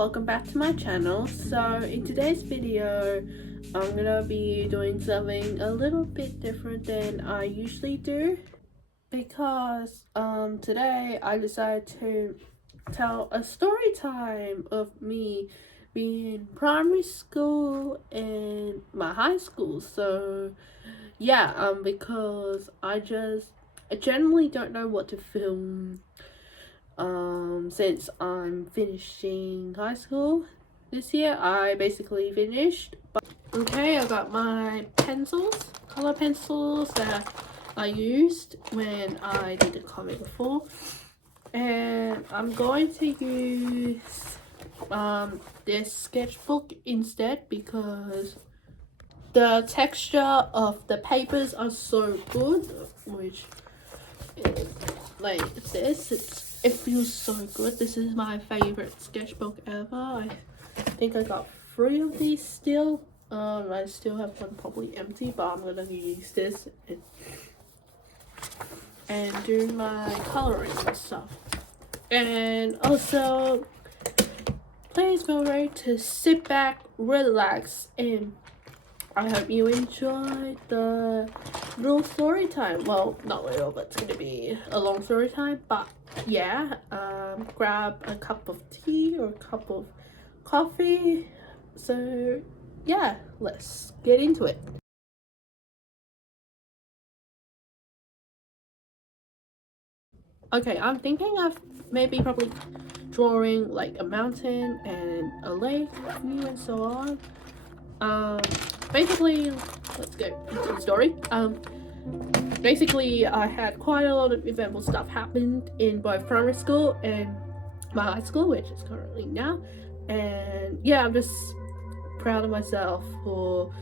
welcome back to my channel. So in today's video I'm gonna be doing something a little bit different than I usually do, because today I decided to tell a story time of me being in primary school and my high school. So yeah, because I generally don't know what to film since I'm finishing high school this year. I basically finished. Okay, I got my pencils, color pencils that I used when I did the comic before, and I'm going to use this sketchbook instead because the texture of the papers are so good, which is like this. It feels so good. This is my favorite sketchbook ever. I think I got 3 of these still. I still have one probably empty, but I'm gonna use this and do my coloring and stuff. And also, please feel free to sit back, relax, and I hope you enjoy the little story time. Well, not little, but it's gonna be a long story time. But yeah, grab a cup of tea or a cup of coffee. So yeah, let's get into it. Okay, I'm thinking of maybe probably drawing like a mountain and a lake view and so on. Basically, let's go into the story. Basically, I had quite a lot of eventful stuff happened in both primary school and my high school, which is currently now. And yeah, I'm just proud of myself for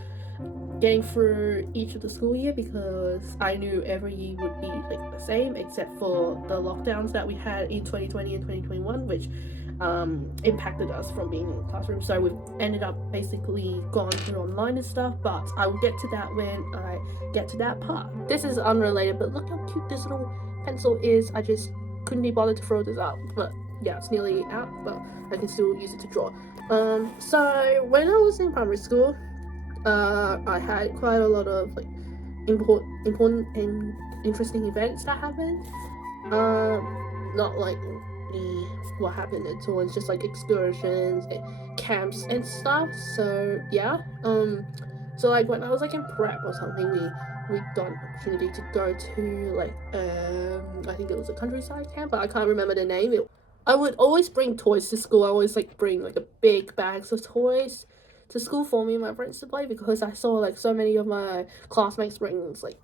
getting through each of the school year, because I knew every year would be like the same except for the lockdowns that we had in 2020 and 2021, which impacted us from being in the classroom. So we've ended up basically gone through online and stuff, but I will get to that when I get to that part. This is unrelated, but look how cute this little pencil is. I just couldn't be bothered to throw this out, but yeah, it's nearly out, but I can still use it to draw. So when I was in primary school, I had quite a lot of like important and interesting events that happened. Not like what happened at all. It's just like excursions and camps and stuff. So yeah. So like when I was like in prep or something, we got an opportunity to go to like I think it was a countryside camp, but I can't remember the name. I would always bring toys to school. I always like bring like a big bags of toys to school for me and my friends to play, because I saw like so many of my classmates bring like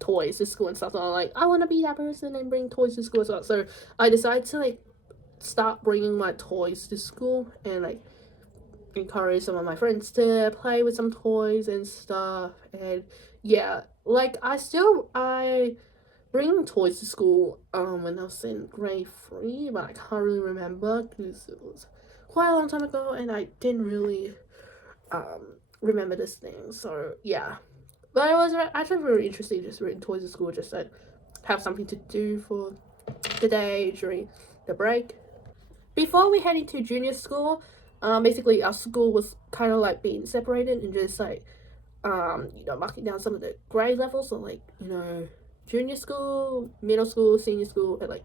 toys to school and stuff, and I'm like, I want to be that person and bring toys to school as well. So I decided to like start bringing my toys to school and like encourage some of my friends to play with some toys and stuff. And yeah, like I bring toys to school when I was in grade 3, but I can't really remember because it was quite a long time ago and I didn't really remember this thing. So yeah, but it was actually very interesting just bringing toys to school, just to have something to do for the day during the break. Before we head into junior school, basically our school was kind of like being separated and just like marking down some of the grade levels. So like, junior school, middle school, senior school, and like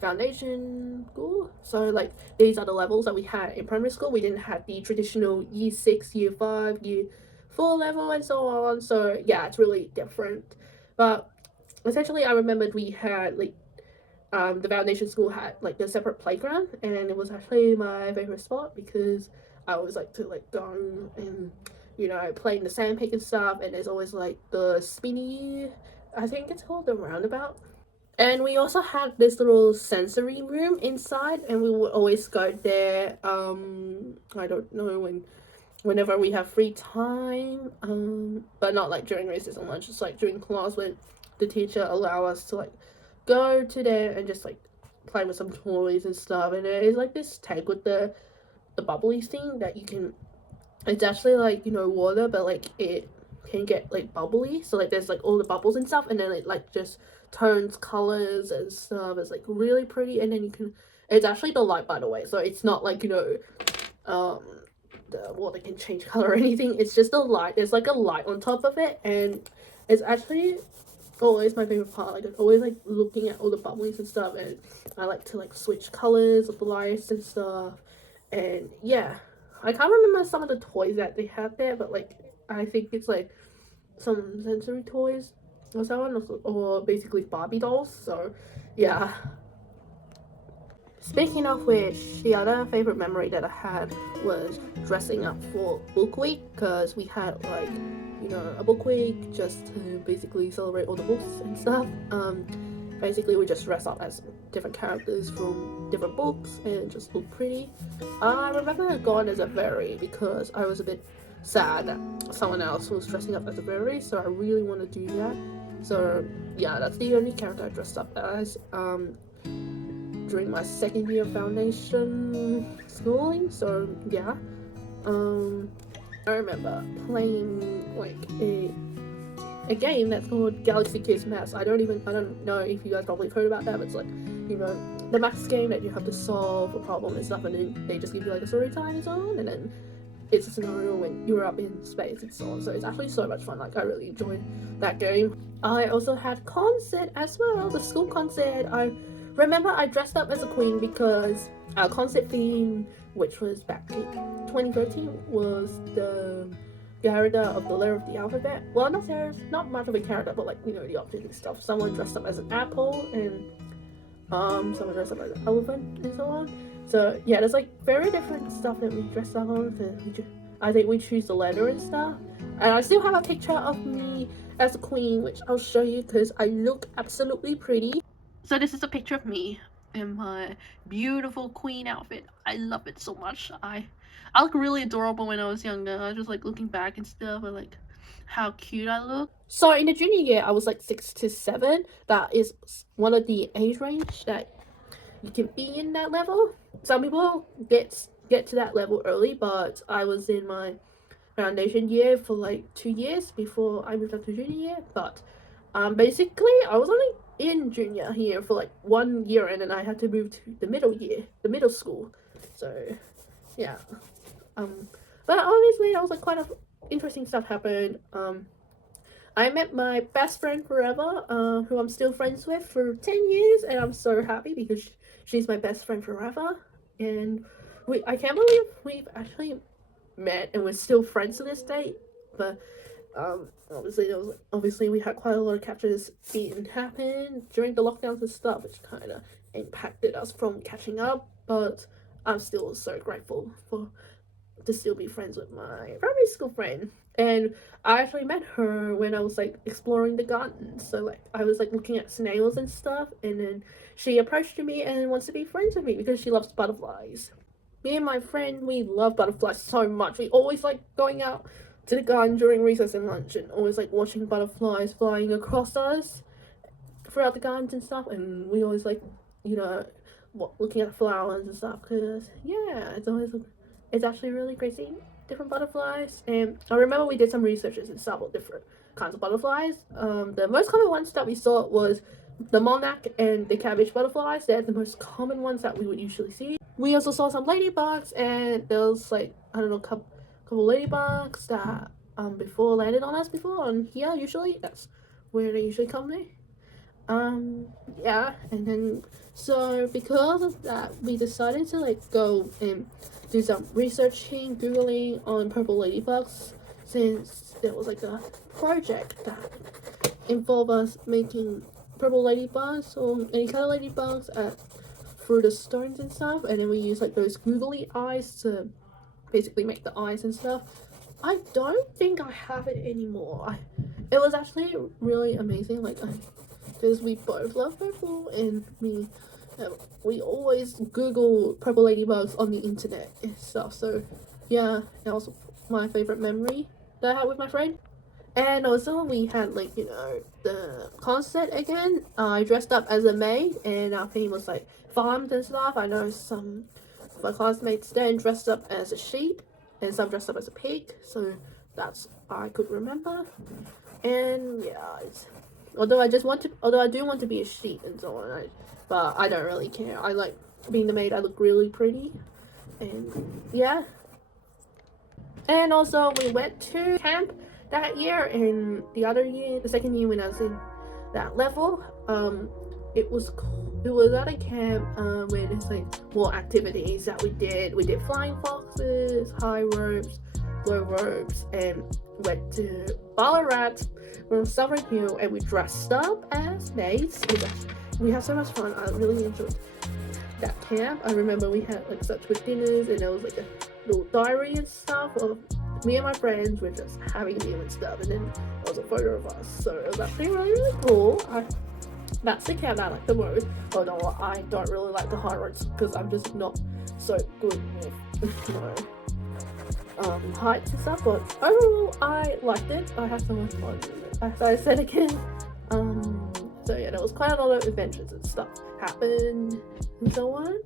foundation school. So like these are the levels that we had in primary school. We didn't have the traditional year 6, year 5, year 4 level and so on. So yeah, it's really different. But essentially I remembered we had like the foundation school had like a separate playground, and it was actually my favorite spot because I always like to like go and play in the sandpit and stuff. And there's always like the spinny, I think it's called the roundabout. And we also had this little sensory room inside, and we would always go there. I don't know whenever we have free time, but not like during recess and lunch, just like during class when the teacher allow us to like go to there and just like play with some toys and stuff. And there is like this tank with the bubbly thing that you can. It's actually like water, but like it can get like bubbly. So like there's like all the bubbles and stuff, and then it like just turns colors and stuff. It's like really pretty, and then you can. It's actually the light, by the way, so it's not like the water can change color or anything. It's just a light. There's like a light on top of it, and it's actually always my favorite part. Like, I'm always like looking at all the bubbles and stuff, and I like to like switch colors of the lights and stuff. And yeah, I can't remember some of the toys that they had there, but like I think it's like some sensory toys or so, or basically Barbie dolls. So yeah. Speaking of which, the other favorite memory that I had was dressing up for book week, because we had like, you know, a book week just to basically celebrate all the books and stuff. Basically we just dress up as different characters from different books and just look pretty. I remember going as a fairy because I was a bit sad that someone else was dressing up as a fairy, so I really want to do that. So yeah, that's the only character I dressed up as during my second year of foundation schooling. So yeah, I remember playing like a game that's called Galaxy Kids Maths. I don't know if you guys probably heard about that, but it's like, you know, the maths game that you have to solve a problem and stuff, and then they just give you like a story time and so on, and then it's a scenario when you're up in space and so on. So it's actually so much fun. Like, I really enjoyed that game. I also had concert as well, the school concert. I remember I dressed up as a queen because our concert theme, which was back in 2013, was the character of the letter of the alphabet. Well, not much of a character, but like, you know, the object and stuff. Someone dressed up as an apple, and someone dressed up as an elephant and so on. So yeah, there's like very different stuff that we dress up on. I think we choose the letter and stuff. And I still have a picture of me as a queen, which I'll show you because I look absolutely pretty. So this is a picture of me in my beautiful queen outfit. I love it so much. I look really adorable when I was younger. I was just like looking back and stuff, and like how cute I look. So in the junior year, I was like 6 to 7. That is one of the age range that you can be in that level. Some people get to that level early, but I was in my foundation year for like 2 years before I moved up to junior year. But basically I was only in junior year for like 1 year, and then I had to move to the middle school. So yeah, but obviously that was like quite a interesting stuff happened. I met my best friend forever, who I'm still friends with for 10 years, and I'm so happy because she's my best friend forever. And I can't believe we've actually met and we're still friends to this day. But obviously we had quite a lot of catches being happen during the lockdowns and stuff, which kind of impacted us from catching up. But I'm still so grateful to still be friends with my primary school friend. And I actually met her when I was like exploring the garden. So like I was like looking at snails and stuff, and then she approached me and wants to be friends with me because she loves butterflies. Me and my friend, we love butterflies so much. We always like going out to the garden during recess and lunch, and always like watching butterflies flying across us throughout the gardens and stuff. And we always like, you know, looking at flowers and stuff, because yeah, it's actually really great seeing different butterflies. And I remember we did some researches and stuff about different kinds of butterflies. The most common ones that we saw was the monarch and the cabbage butterflies. They're the most common ones that we would usually see. We also saw some ladybugs, and there was like, I don't know, couple ladybugs that before landed on us before on here. Usually that's where they usually come there. Yeah, and then so because of that, we decided to like go and do some researching, googling on purple ladybugs, since there was like a project that involved us making purple ladybugs or any kind of ladybugs through the stones and stuff, and then we use like those googly eyes to basically make the eyes and stuff. I don't think I have it anymore. It was actually really amazing, like because we both love purple, and we always Google purple ladybugs on the internet and stuff. So yeah, that was my favorite memory that I had with my friend. And also we had like, you know, the concert again. I dressed up as a maid, and our theme was like farms and stuff. I know some of my classmates then dressed up as a sheep, and some dressed up as a pig. So that's I could remember. And yeah, although I do want to be a sheep and so on, but I don't really care. I like being the maid. I look really pretty, and yeah, And also we went to camp that year, and the other year, the second year when I was in that level, it was at a camp where there's like more activities that we did. We did flying foxes, high ropes, low ropes, and went to Ballarat from Southern Hill, and we dressed up as maids. We had so much fun. I really enjoyed that camp. I remember we had like such good dinners, and there was like a little diary and stuff of me and my friends were just having a meal and stuff, and then there was a photo of us, so it was actually really cool. That's the camp I like the most, although I don't really like the high ropes because I'm just not so good with heights and stuff, but overall I liked it. I had so much fun, as I said again. So yeah, there was quite a lot of adventures and stuff happened and so on.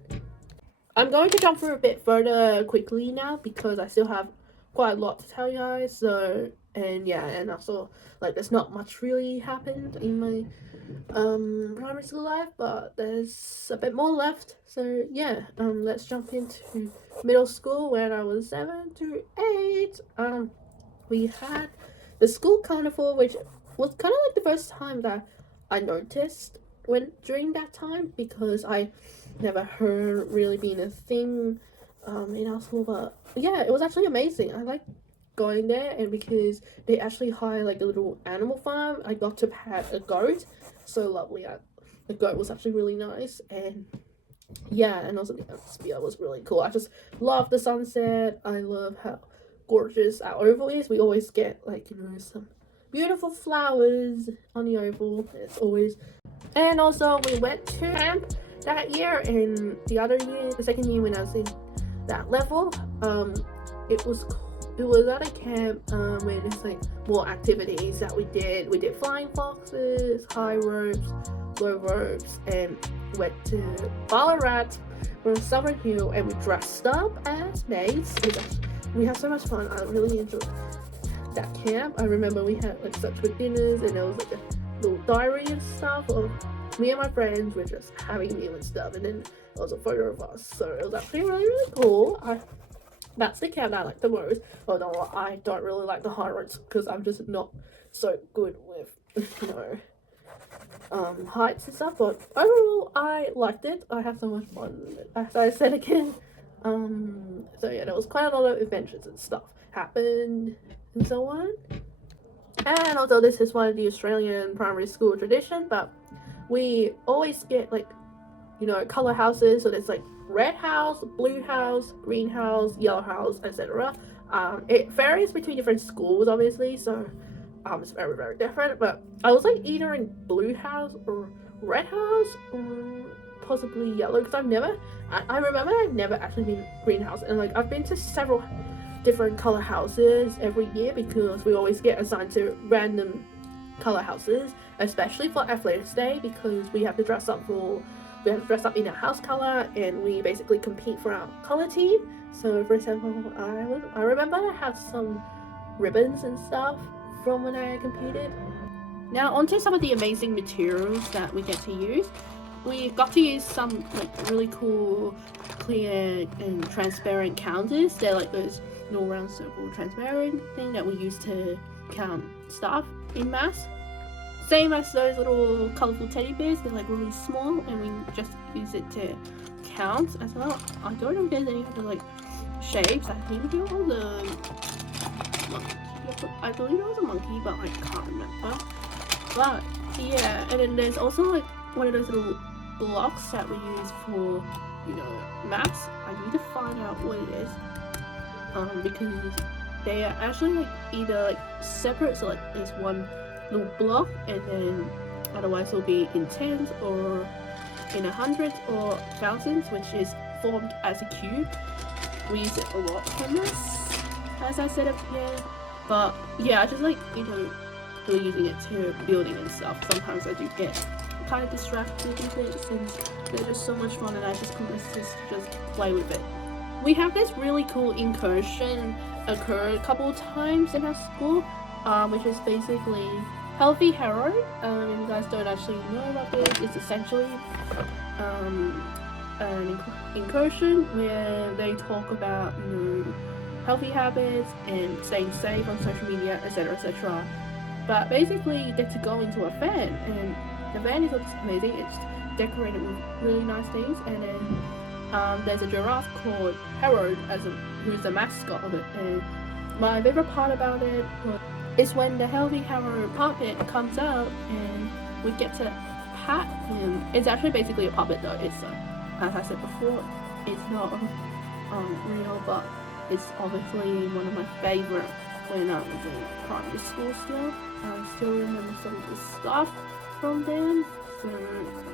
I'm going to jump through a bit further quickly now because I still have quite a lot to tell you guys. So, and yeah, and also like there's not much really happened in my primary school life, but there's a bit more left. So yeah, let's jump into middle school when I was 7 to 8. We had the school carnival, which was kind of like the first time that I noticed during that time, because I never heard really being a thing in our school. But yeah, it was actually amazing. I like going there, and because they actually hire like a little animal farm, I got to pet a goat. So lovely. The goat was actually really nice, and yeah, and also the atmosphere was really cool. I just love the sunset. I love how gorgeous our oval is. We always get like, you know, some beautiful flowers on the oval. It's always. And also we went to camp that year, and the other year, the second year when I was in that level, it was at a camp where there's like more activities that we did. We did flying foxes, high ropes, low ropes, and went to Ballarat from Southern Hill, and we dressed up as maids. We had so much fun. I really enjoyed that camp. I remember we had like such good dinners, and there was like a little diary and stuff of me and my friends were just having a meal and stuff, and then there was a photo of us, so it was actually really cool. That's the camp I like the most, although I don't really like the high ropes because I'm just not so good with, you know, heights and stuff. But overall I liked it. I had so much fun, as I said again. So yeah, there was quite a lot of adventures and stuff happened and so on. And although this is one of the Australian primary school tradition, but we always get like, you know, color houses. So there's like red house, blue house, green house, yellow house, etc. It varies between different schools, obviously, so it's very, very different. But I was like either in blue house or red house or possibly yellow, because I remember I've never actually been green house, and like I've been to several different color houses every year because we always get assigned to random color houses, especially for Athletics Day, because we have to dress up in a house color, and we basically compete for our color team. So for example, I remember I had some ribbons and stuff from when I competed. Now onto some of the amazing materials that we get to use. We got to use some like really cool clear and transparent counters. They're like those little round circle transparent thing that we use to count stuff in maths. Same as those little colourful teddy bears, they're like really small, and we just use it to count as well. I don't know if there's any other like shapes. I think it was a monkey. I believe it was a monkey, but I can't remember. But yeah, and then there's also like one of those little blocks that we use for, you know, maths. I need to find out what it is, because they are actually like either like separate, so like there's one little block, and then otherwise it'll be in tens or in hundreds or thousands, which is formed as a cube. We use it a lot from this, as I said up here. But yeah, I just like, you know, really using it to building and stuff. Sometimes I do get kind of distracted with it since they're just so much fun, and I just couldn't resist to just play with it. We have this really cool incursion occur a couple of times in our school, which is basically Healthy Hero. If you guys don't actually know about this, it's essentially an incursion where they talk about, you know, healthy habits and staying safe on social media, etc., etc. But basically, you get to go into a van, and the van is amazing. It's decorated with really nice things, and then there's a giraffe called Harold who's the mascot of it. And my favorite part about it is when the Healthy Harold puppet comes out, and we get to pat him. It's actually basically a puppet though. It's as I said before, it's not real, but it's obviously one of my favorite when I was in primary school still. I still remember some of the stuff from them. So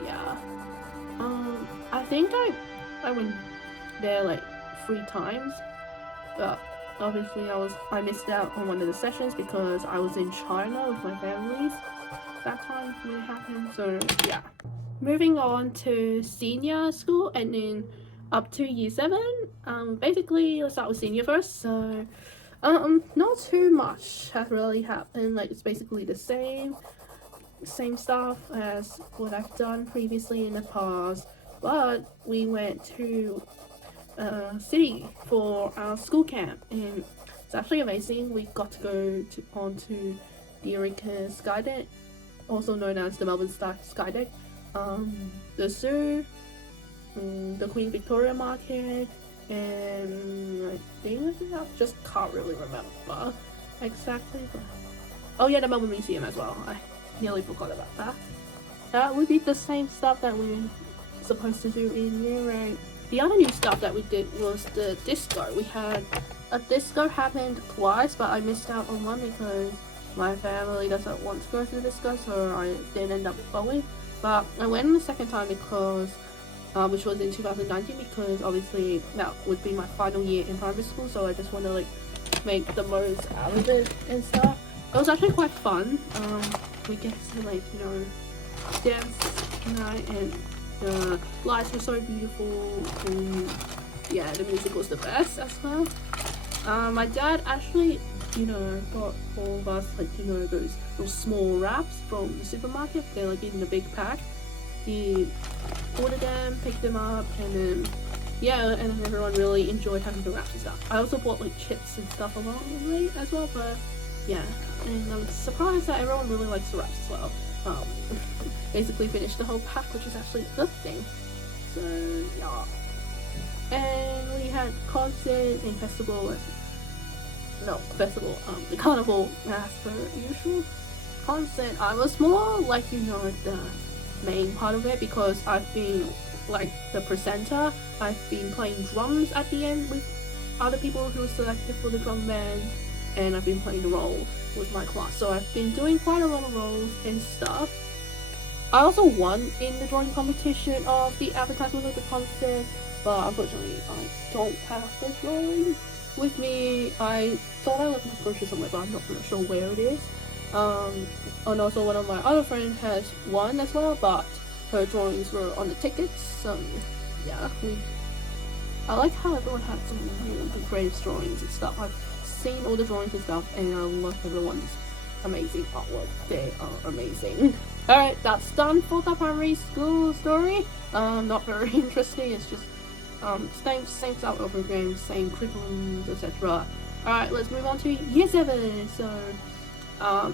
yeah. I think I went there like 3 times, but obviously I missed out on one of the sessions because I was in China with my families that time when it happened. So yeah. Moving on to senior school and then up to year 7. Basically let's start with senior first. So not too much has really happened. Like it's basically the same stuff as what I've done previously in the past, but we went to city for our school camp, and it's actually amazing. We got to go onto the Eureka Skydeck, also known as the Melbourne Skydeck, the zoo, the Queen Victoria Market, and I think I just can't really remember exactly. But oh yeah, the Melbourne Museum as well. I nearly forgot about that. That would be the same stuff that we were supposed to do in year 8. The other new stuff that we did was the disco. We had a disco happened twice, but I missed out on one because my family doesn't want to go to the disco, so I didn't end up going. But I went the second time because, which was in 2019, because obviously that would be my final year in primary school, so I just want to like make the most out of it and stuff. It was actually quite fun. We get to like, you know, dance tonight, and the lights were so beautiful, and yeah, the music was the best as well. My dad actually, you know, got all of us like, you know, those small wraps from the supermarket. They're like in a big pack. He ordered them, picked them up, and then yeah, and then everyone really enjoyed having the wraps and stuff. I also bought like chips and stuff along the way as well, but yeah, and I'm surprised that everyone really likes the wraps as well. Basically finished the whole pack, which is actually a good thing. So yeah, and we had concert and festival. The carnival as per usual. Concert, I was more like, you know, the main part of it because I've been like the presenter. I've been playing drums at the end with other people who were selected for the drum band, and I've been playing the role with my class. So I've been doing quite a lot of roles and stuff. I also won in the drawing competition of the advertisement of the concert, but unfortunately I don't have the drawing with me. I thought I left my brochure somewhere, but I'm not really sure where it is. And also one of my other friends has won as well, but her drawings were on the tickets. So yeah, I like how everyone had some really good creative drawings and stuff. I've seen all the drawings and stuff, and I love everyone's amazing artwork. They are amazing. Alright, that's done for the primary school story. Not very interesting. It's just same style over games, same curriculums, etc. Alright, let's move on to year 7. So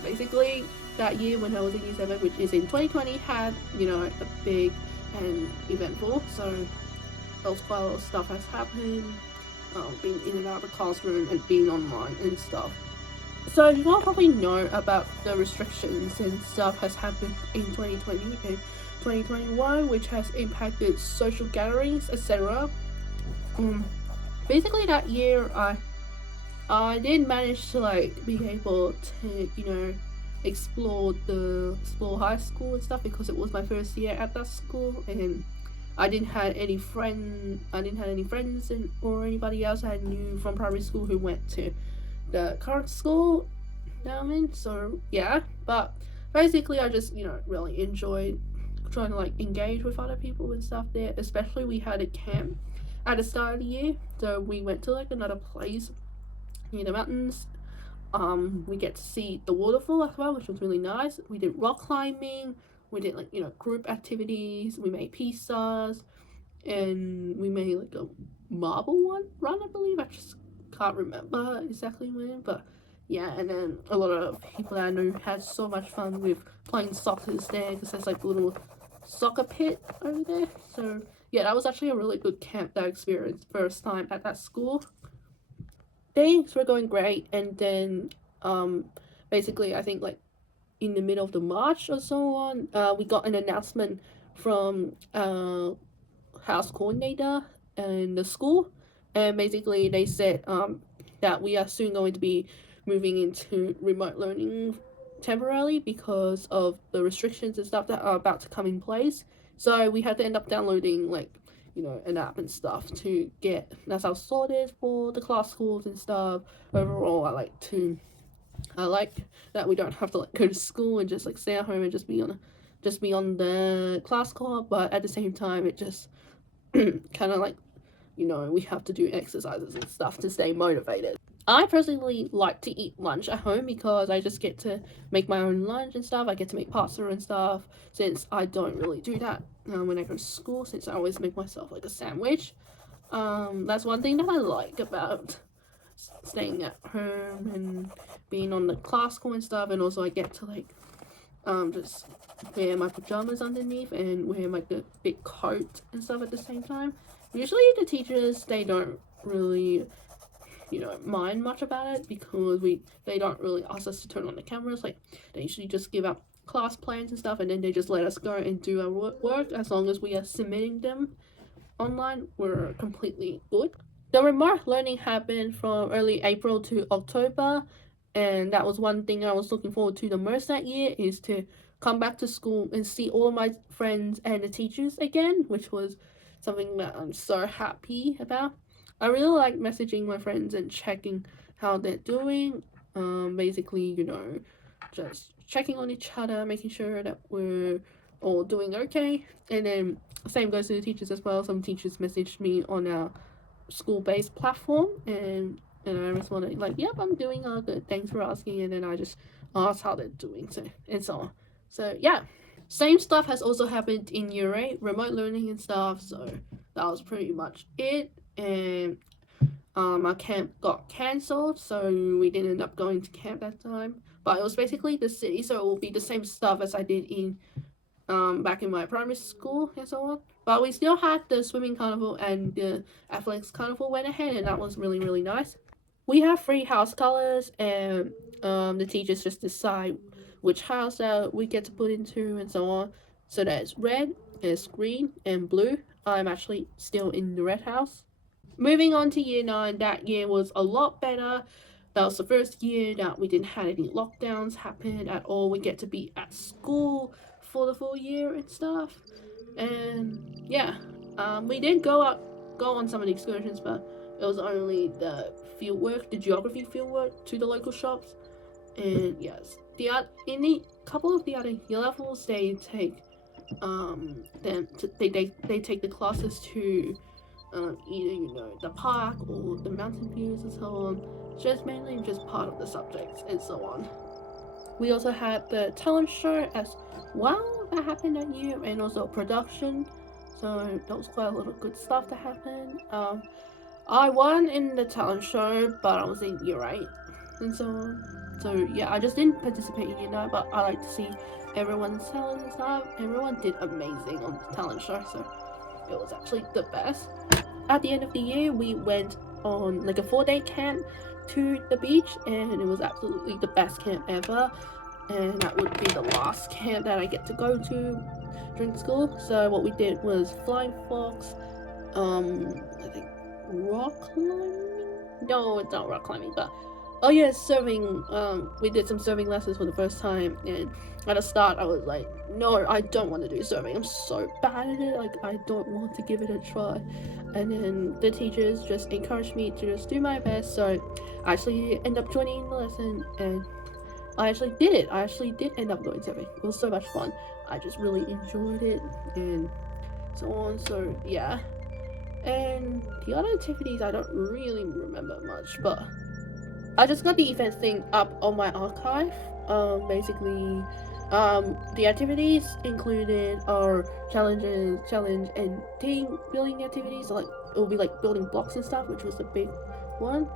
basically that year when I was in year 7, which is in 2020, had, you know, a big and eventful. So quite a lot of stuff has happened. Being in and out of the classroom and being online and stuff. So you all probably know about the restrictions and stuff has happened in 2020 and 2021, which has impacted social gatherings, etc. Basically that year I did manage to like be able to, you know, explore high school and stuff because it was my first year at that school, and I didn't have any friends or anybody else I knew from primary school who went to the current school that I'm in. So yeah, but basically I just, you know, really enjoyed trying to like engage with other people and stuff there. Especially we had a camp at the start of the year, so we went to like another place near the mountains. We get to see the waterfall as well, which was really nice. We did rock climbing. We did like, you know, group activities. We made pizzas, and we made like a marble run, I believe. I just can't remember exactly when, but yeah. And then a lot of people that I know had so much fun with playing soccer there, because there's like a little soccer pit over there. So yeah, that was actually a really good camp that I experienced first time at that school. Things were going great, and then basically I think like in the middle of the March or so on, we got an announcement from house coordinator in the school, and basically they said that we are soon going to be moving into remote learning temporarily because of the restrictions and stuff that are about to come in place. So we had to end up downloading like, you know, an app and stuff to get ourselves sorted for the class schools and stuff. Overall, I like that we don't have to like go to school and just like stay at home and just be on the class call, but at the same time it just kind of like, you know, we have to do exercises and stuff to stay motivated. I personally like to eat lunch at home because I just get to make my own lunch and stuff. I get to make pasta and stuff, since I don't really do that when I go to school, since I always make myself like a sandwich. That's one thing that I like about staying at home and being on the class call and stuff. And also I get to like just wear my pajamas underneath and wear like the big coat and stuff at the same time. Usually the teachers, they don't really, you know, mind much about it, because they don't really ask us to turn on the cameras. Like, they usually just give up class plans and stuff, and then they just let us go and do our work. As long as we are submitting them online, we're completely good. The remote learning happened from early April to October, and that was one thing I was looking forward to the most that year, is to come back to school and see all of my friends and the teachers again, which was something that I'm so happy about. I really like messaging my friends and checking how they're doing. Basically, you know, just checking on each other, making sure that we're all doing okay. And then same goes to the teachers as well. Some teachers messaged me on our school-based platform, and I responded like, yep, I'm doing all good, thanks for asking. And then I just asked how they're doing, and so on. So yeah, same stuff has also happened in year 8, remote learning and stuff. So that was pretty much it. And our camp got cancelled, so we didn't end up going to camp that time. But it was basically the city, so it will be the same stuff as I did in back in my primary school and so on. But we still had the swimming carnival and the athletics carnival went ahead, and that was really, really nice. We have 3 house colors, and the teachers just decide which house that we get to put into and so on. So there's red, there's green, and blue. I'm actually still in the red house. Moving on to year 9, that year was a lot better. That was the first year that we didn't have any lockdowns happen at all. We get to be at school for the full year and stuff. And yeah, we did go on some of the excursions, but it was only the field work, the geography field work to the local shops. And yes, in a couple of the other year levels, they take they take the classes to either, you know, the park or the mountain views and so on. Just mainly just part of the subjects and so on. We also had the talent show as well that happened that year, and also production. So that was quite a lot of good stuff that happened. I won in the talent show, but I was in year 8 and so on. So yeah, I just didn't participate in year 9, but I like to see everyone's talent and stuff. Everyone did amazing on the talent show, so it was actually the best. At the end of the year, we went on like a 4-day camp to the beach, and it was absolutely the best camp ever. And that would be the last camp that I get to go to during school. So what we did was flying fox, I think rock climbing? No, it's not rock climbing, but oh yeah, surfing. We did some surfing lessons for the first time, and at the start I was like, no, I don't want to do surfing. I'm so bad at it. Like, I don't want to give it a try. And then the teachers just encouraged me to just do my best. So I actually ended up joining the lesson, and I actually did it. I actually did end up going surfing. It was so much fun. I just really enjoyed it and so on. So yeah. And the other activities I don't really remember much, but I just got the events thing up on my archive. Basically, the activities included our challenge and team building activities. So, like, it will be like building blocks and stuff, which was the big one.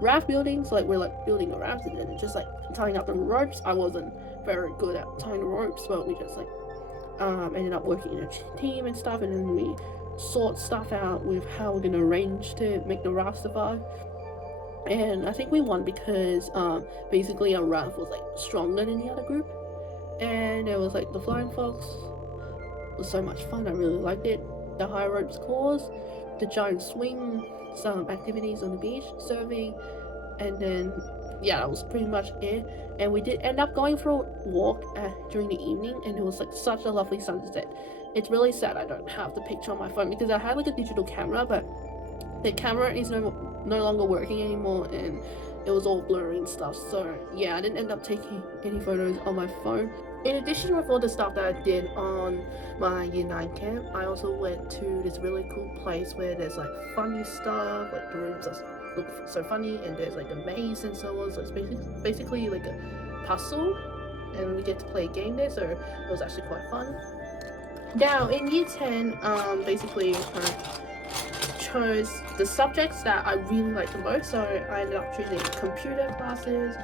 raft buildings, like we're like building a raft and then just like tying up the ropes. I wasn't very good at tying the ropes, but we just like ended up working in a team and stuff, and then we sort stuff out with how we're gonna arrange to make the raft survive. And I think we won because basically our raft was like stronger than the other group, and it was like the flying fox was so much fun. I really liked it. The high ropes course, the giant swing, some activities on the beach, surfing, and then yeah, that was pretty much it. And we did end up going for a walk during the evening, and it was like such a lovely sunset. It's really sad I don't have the picture on my phone because I had like a digital camera, but the camera is no longer working anymore, and it was all blurry and stuff. So yeah, I didn't end up taking any photos on my phone. In addition with all the stuff that I did on my year 9 camp, I also went to this really cool place where there's like funny stuff, like the rooms look so funny, and there's like a maze and so on. So it's basically like a puzzle, and we get to play a game there, so it was actually quite fun. Now in year 10, basically chose the subjects that I really liked the most, so I ended up choosing computer classes.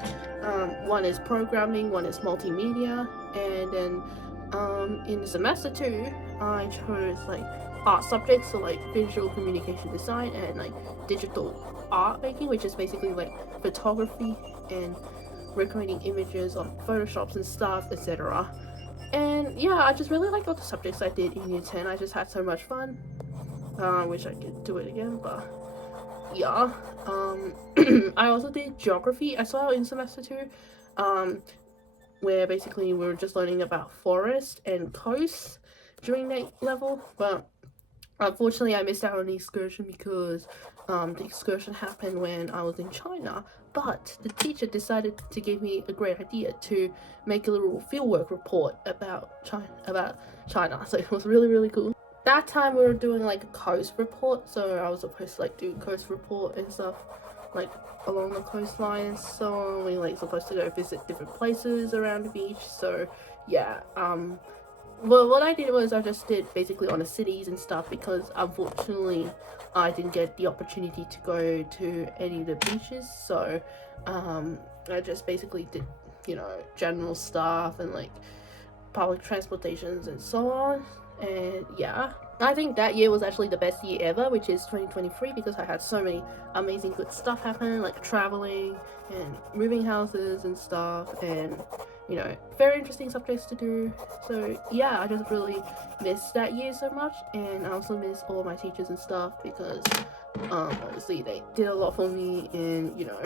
One is programming, one is multimedia, and then in semester 2 I chose like art subjects, so like visual communication design and like digital art making, which is basically like photography and recreating images on photoshops and stuff, etc. And yeah, I just really liked all the subjects I did in year 10. I just had so much fun. Wish I could do it again, but yeah. I also did geography as well in semester 2, where basically we were just learning about forest and coast during that level, but unfortunately I missed out on the excursion because the excursion happened when I was in China, but the teacher decided to give me a great idea to make a little fieldwork report about China, so it was really cool. That time we were doing like a coast report, so I was supposed to like do coast report and stuff like along the coastline, so we like supposed to go visit different places around the beach. So yeah, well, what I did was I just did basically on the cities and stuff, because unfortunately I didn't get the opportunity to go to any of the beaches, so I just basically did, you know, general stuff and like public transportations and so on. And yeah, I think that year was actually the best year ever, which is 2023, because I had so many amazing good stuff happen, like traveling and moving houses and stuff, and you know, very interesting subjects to do. So yeah, I just really miss that year so much, and I also miss all my teachers and stuff, because obviously they did a lot for me, and you know,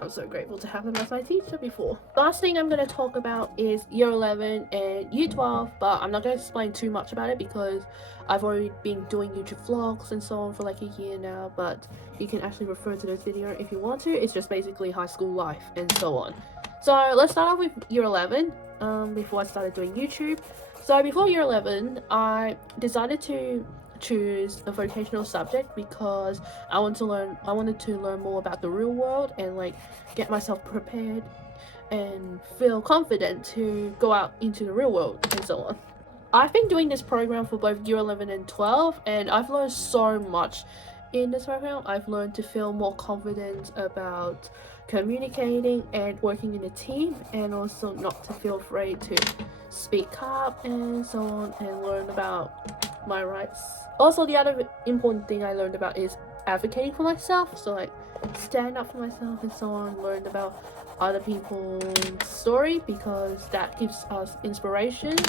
I'm so grateful to have them as my teacher before. Last thing I'm going to talk about is year 11 and year 12, but I'm not going to explain too much about it because I've already been doing YouTube vlogs and so on for like a year now, but you can actually refer to those videos if you want to. It's just basically high school life and so on. So let's start off with year 11, before I started doing YouTube. So before year 11, I decided to choose a vocational subject because I wanted to learn more about the real world and like get myself prepared and feel confident to go out into the real world and so on. I've been doing this program for both year 11 and 12, and I've learned so much in this program. I've learned to feel more confident about communicating and working in a team, and also not to feel afraid to speak up and so on, and learn about my rights. Also, the other important thing I learned about is advocating for myself, so like stand up for myself and so on. Learn about other people's story because that gives us inspirations,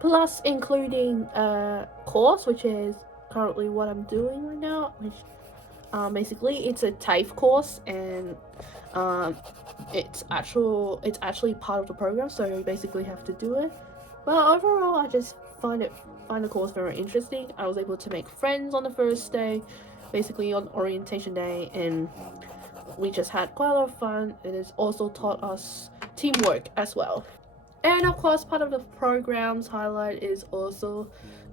plus including a course, which is currently what I'm doing right now, which basically it's a TAFE course, and it's actually part of the program, so you basically have to do it. But overall, I just find the course very interesting. I was able to make friends on the first day, basically on orientation day, and we just had quite a lot of fun. It has also taught us teamwork as well. And of course, part of the program's highlight is also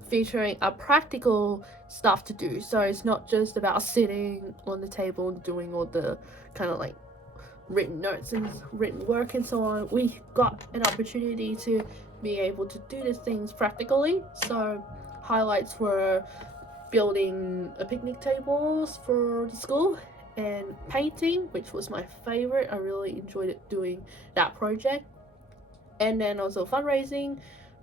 featuring a practical stuff to do. So it's not just about sitting on the table and doing all the kind of like written notes and written work and so on. We got an opportunity to be able to do these things practically. So highlights were building a picnic tables for the school, and painting, which was my favorite. I really enjoyed doing that project. And then also fundraising.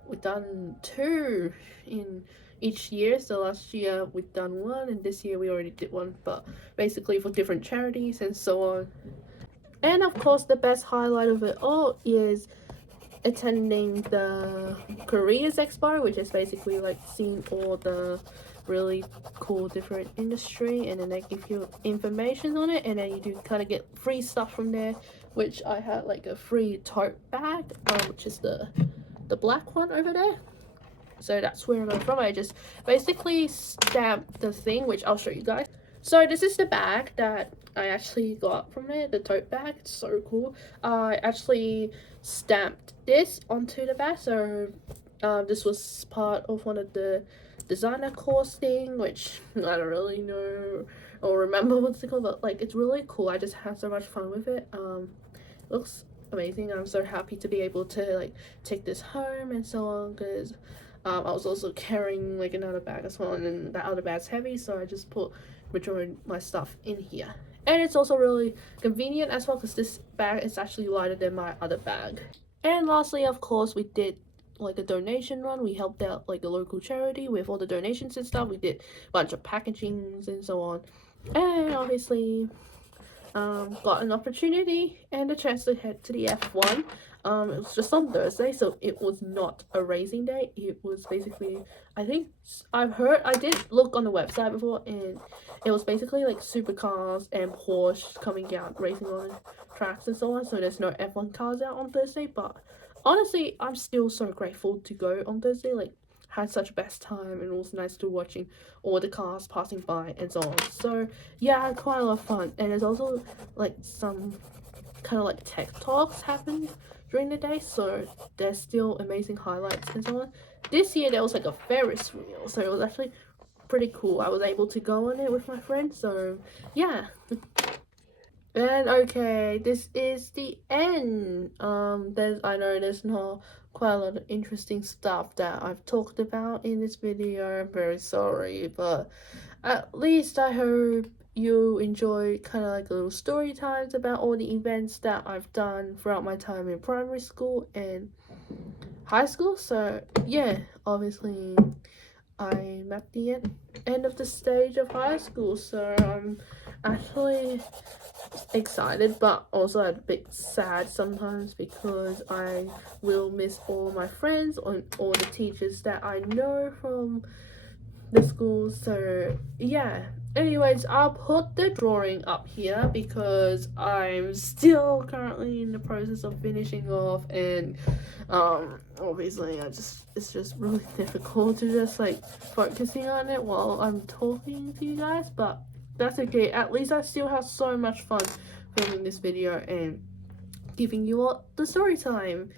We've done 2 in each year. So last year we've done 1, and this year we already did 1, but basically for different charities and so on. And of course, the best highlight of it all is attending the Careers Expo, which is basically like seeing all the really cool different industry, and then they give you information on it, and then you do kind of get free stuff from there, which I had like a free tote bag, which is the black one over there. So that's where I'm from. I just basically stamped the thing, which I'll show you guys. So this is the bag that I actually got from it, the tote bag. It's so cool. I actually stamped this onto the bag. So this was part of one of the designer course thing, which I don't really know or remember what's it called, but like it's really cool. I just had so much fun with it. Looks amazing. I'm so happy to be able to like take this home and so on, because I was also carrying like another bag as well, and then that other bag's heavy, so I just put majority of my stuff in here. And it's also really convenient as well, because this bag is actually lighter than my other bag. And lastly, of course, we did like a donation run. We helped out like a local charity with all the donations and stuff. We did a bunch of packagings and so on, and obviously got an opportunity and a chance to head to the F1. It was just on Thursday, so it was not a racing day. It was basically, I think I did look on the website before, and it was basically like supercars and Porsche coming out racing on tracks and so on. So there's no F1 cars out on Thursday, but honestly, I'm still so grateful to go on Thursday. Like, had such a best time, and it was nice to watching all the cars passing by and so on. So yeah, I had quite a lot of fun. And there's also like some kind of like tech talks happened during the day, so there's still amazing highlights and so on. This year there was like a Ferris wheel, so it was actually pretty cool. I was able to go on it with my friends, so yeah. And okay, this is the end. I know there's not quite a lot of interesting stuff that I've talked about in this video. I'm very sorry, but at least I hope you enjoy kind of like little story times about all the events that I've done throughout my time in primary school and high school. So yeah, obviously I'm at the end of the stage of high school, so I'm actually excited but also a bit sad sometimes, because I will miss all my friends and all the teachers that I know from the school. So yeah, anyways, I'll put the drawing up here because I'm still currently in the process of finishing off, and obviously it's just really difficult to just like focusing on it while I'm talking to you guys, but that's okay. At least I still have so much fun filming this video and giving you all the story time.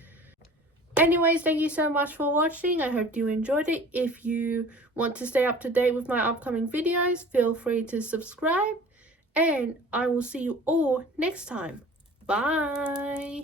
Anyways, thank you so much for watching. I hope you enjoyed it. If you want to stay up to date with my upcoming videos, feel free to subscribe, and I will see you all next time. Bye.